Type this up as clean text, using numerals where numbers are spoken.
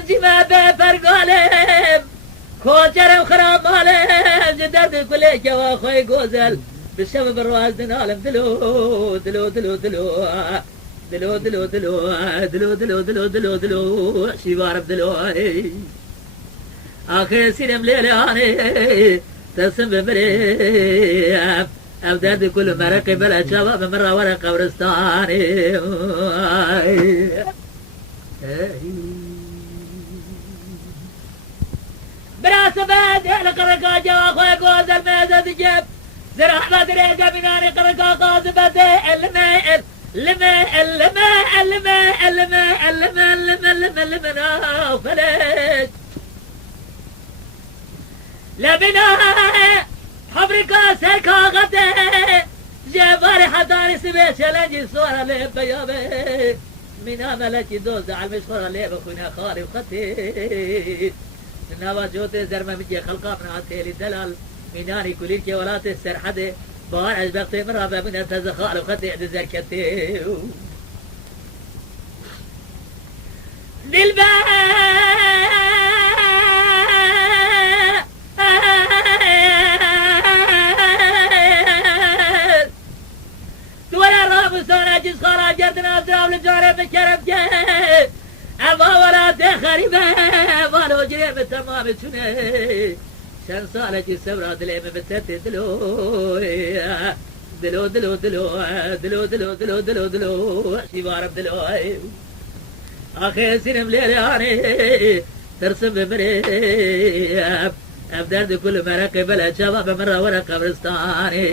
كنتي ما بفرقالم كوجر خراب مالم جدرد كل جوا خوي جوزل بالشم بالرواز دنالم دلو دلو دلو دلو دلو دلو دلو دلو دلو دلو دلو دلو شبارب دلو آخر سينم ليلاني تسم بمريم أبداد كل مرق بلا شباب مرة ورا قبرستاني براس بعد القرقا جوا خوي جوز الميزة تجيب زرع ما دريقة مناني قرقا قاذبة الماء الماء الماء الماء الماء الماء الماء الماء فليش لبنا حبركا سيكا غده جبار حضاري سبيش لنجي صورة ليه بيابي من عملك دوز على المشخورة ليه بخونا خاري وخطي نوا جوتي زرمة مجي خلقا من عطيلي دلال ميناني كليل كي ولاتي السرحدي بار عجبقتي من رابع من التزخار وخطي عد زركتي جس خراجت نازل لجاره بكرم جه اما ولا خريبه ولو جري بالتمام تونه شن سالك السبرة دلي مبتت دلو دلو دلو دلو دلو دلو دلو دلو دلو شبارب دلو اخي سينم ليلاني ترسم بمريم ابداد كل مرق بلا شباب مرة ورا قبرستاني